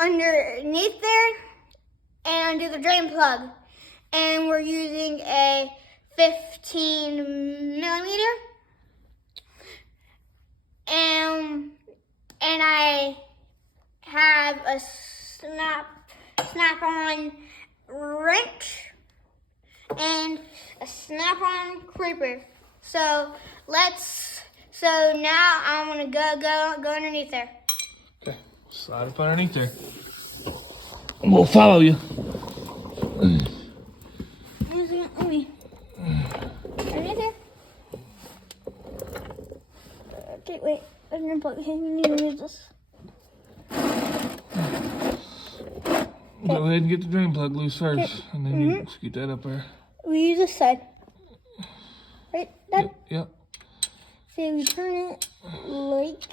underneath there and undo the drain plug. And we're using a 15 millimeter. And I have a snap-on wrench and a snap-on creeper. So now I'm gonna go underneath there. Okay, slide up underneath there. We'll follow you. Underneath there. Okay, wait. I'm gonna plug. We need to use this. Go ahead and get the drain plug loose first, and then you scoot that up there. We use this side. Right, Dad? Yep. So we turn it like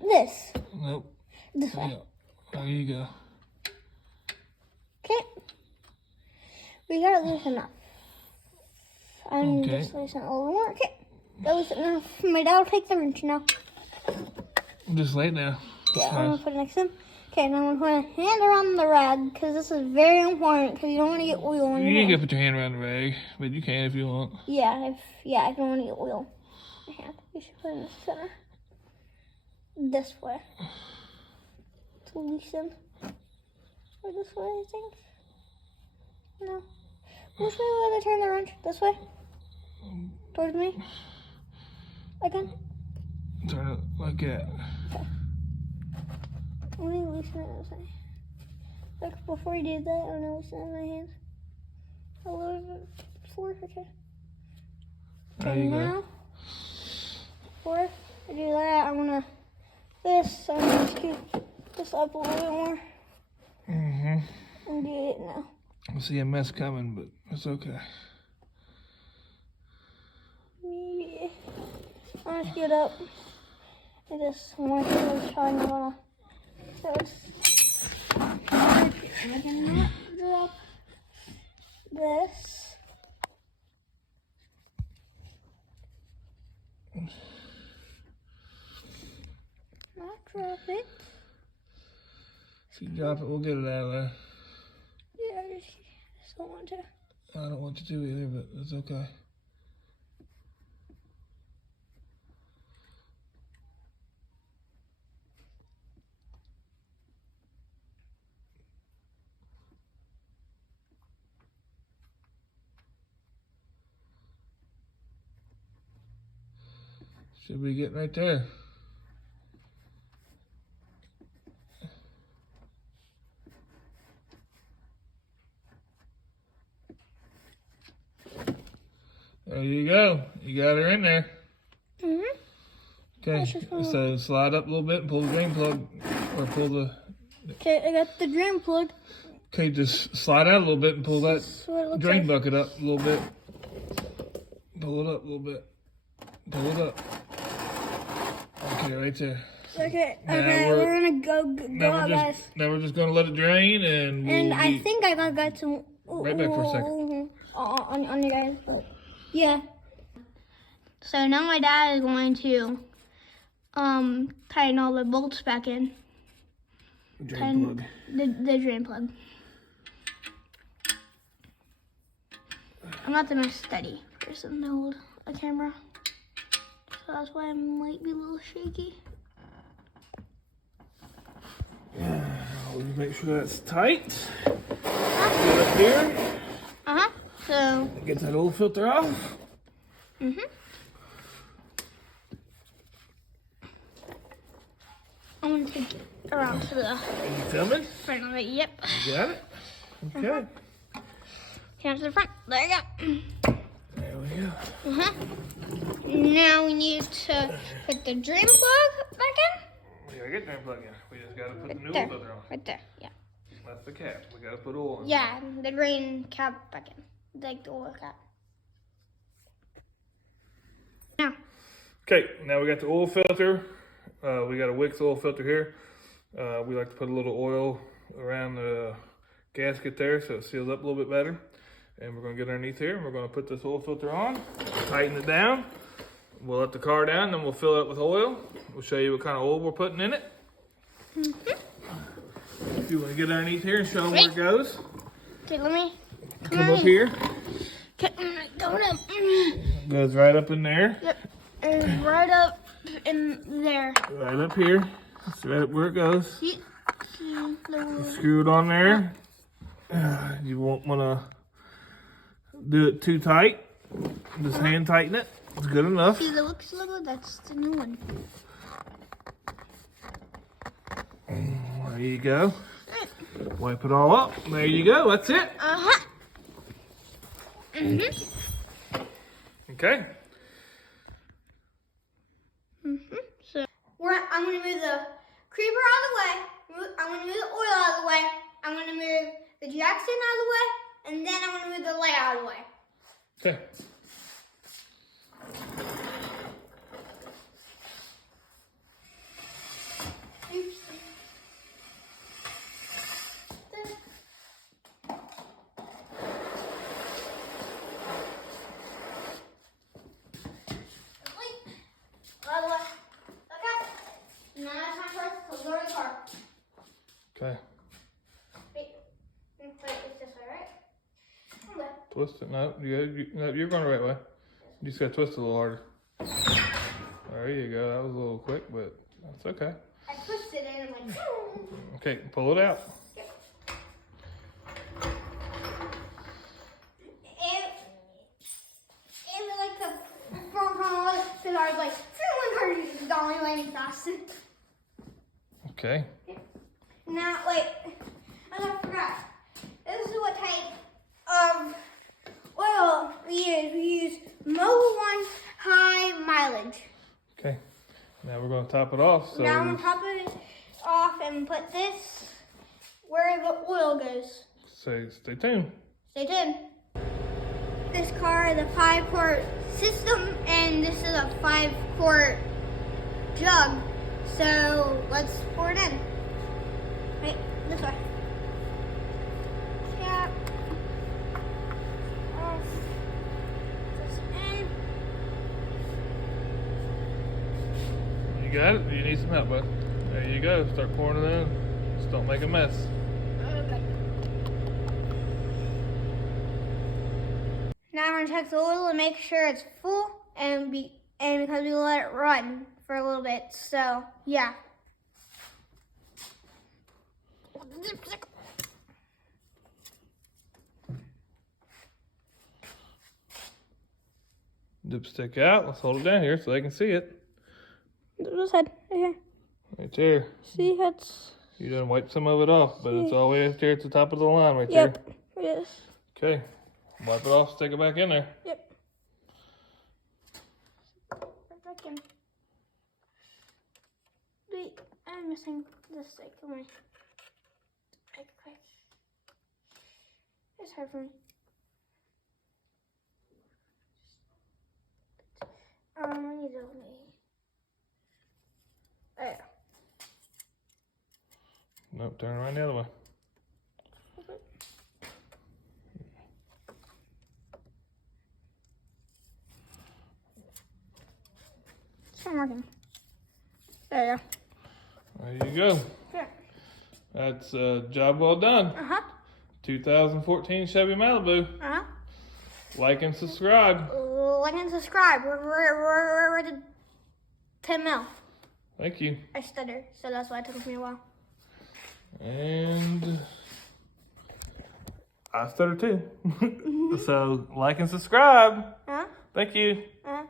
this. Nope. This way. Yep. There you go. Okay. We got it loose enough. I'm Okay. just loosen it a little more. Okay. That was enough. My dad will take the wrench now. Just lay it down. Yeah, I'm gonna put it next to him. Okay, now I'm gonna put a hand around the rag because this is very important because you don't want to get oil on your You ain't hand. gotta put your hand around the rag, but you can if you want. Yeah, if you don't want to get oil on your hand, you should put it in the center. This way. To loosen. Or this way, I think. No. Which way would I turn the wrench? This way? Towards me? Again? Turn it like that. Okay. Let me loosen it this way. Like before you do that, I'm gonna loosen it in my hands. A little bit forward, okay. There Okay, you now, go. before I do that, I'm gonna scoot this up a little bit more. Mm-hmm. And do it now. I see a mess coming, but it's okay. Maybe. I'm gonna scoot up. I just want to try and wanna. So I'm gonna not drop this. Not drop it. If you drop it, we'll get it out of there. Yeah, I just don't want to. I don't want you to either, but it's okay. Should be getting right there. There you go. You got her in there. Okay, so slide up a little bit and pull the drain plug, or pull the... Okay, I got the drain plug. Okay, just slide out a little bit and pull that drain bucket up a little bit. Pull it up a little bit. Pull it up. Okay, right there. Okay, Now we're gonna go out, guys. Now we're just gonna let it drain, and we'll I think I got some. Right back for a second. On you guys. Yeah. So now my dad is going to tighten all the bolts back in. drain plug. The drain plug. I'm not the most steady person to hold a camera, so that's why I might be a little shaky. We'll make sure that's tight. Get up here. So. Get that oil filter off. I'm gonna take it around to the Are you filming? front of it. Yep. You got it? Okay. Here's the front. There you go. There we go. Now we need to put the drain plug back in. We gotta get drain plug in. We just gotta put the new There. oil filter on. Right there. Yeah. That's the cap. We gotta put oil in. Yeah, the drain cap back in. Like the oil cap. Now. Okay, now we got the oil filter. We got a Wix oil filter here. We like to put a little oil around the gasket there so it seals up a little bit better. And we're gonna get underneath here and we're gonna put this oil filter on, tighten it down. We'll let the car down, then we'll fill it up with oil. We'll show you what kind of oil we're putting in it. If you want to get underneath here and show them where it goes, Okay, let me come up here. Okay, going up. Goes right up in there. Yep, and right up in there. Right up here. That's right up where it goes. See the Screw it on there. You won't want to do it too tight. Just hand tighten it. It's good enough. See the looks logo? That's the new one. There you go. Wipe it all up. There you go. That's it. Uh-huh. Okay. So I'm gonna move the creeper out of the way. I'm gonna move the oil out of the way. I'm gonna move the Jackson out of the way, and then I'm gonna move the light out of the way. Okay. Oops. Out of the way. Okay. Now it's time for us to lower the car. Okay. Wait, it's this way, right? Okay. Twist it. No, you're going the right way. You just got to twist it a little harder. There you go. That was a little quick, but that's okay. I twisted it and went boom. Okay, pull it out. It was like the because I was like, one car is going landing fast. Okay. Now, wait, I forgot. This is what type of oil we use. We use Mobil 1 high mileage. Okay. Now we're going to top it off. So Now I'm going to top it off and put this where the oil goes. stay tuned. Stay tuned. This car is a 5-quart system, and this is a 5-quart jug. So let's pour it in. Wait, this way. Yeah. This in. You got it? You need some help, bud. There you go. Start pouring it in. Just don't make a mess. Okay. Now we're gonna check the oil and make sure it's full, and because we let it run for a little bit, so yeah. Dipstick out. Let's hold it down here so they can see it. This head right here. Right there. See, it's. You done wiped some of it off, but it's all the way up there at the top of the line right Yep. Yes. there. Okay. Wipe it off, stick it back in there. Yep. Right back in. Wait, I'm missing this stick. Come on. Quick. It's hard for me. I need to there. Nope, turn around the other way. It's not working. There you go. There you go. Yeah. That's a job well done. Uh-huh. 2014 Chevy Malibu. Uh-huh. Like and subscribe. Like and subscribe. We're to 10 mil. Thank you. I stutter, so that's why it took me a while. And I stutter too. So like and subscribe. Uh-huh. Thank you. Uh-huh.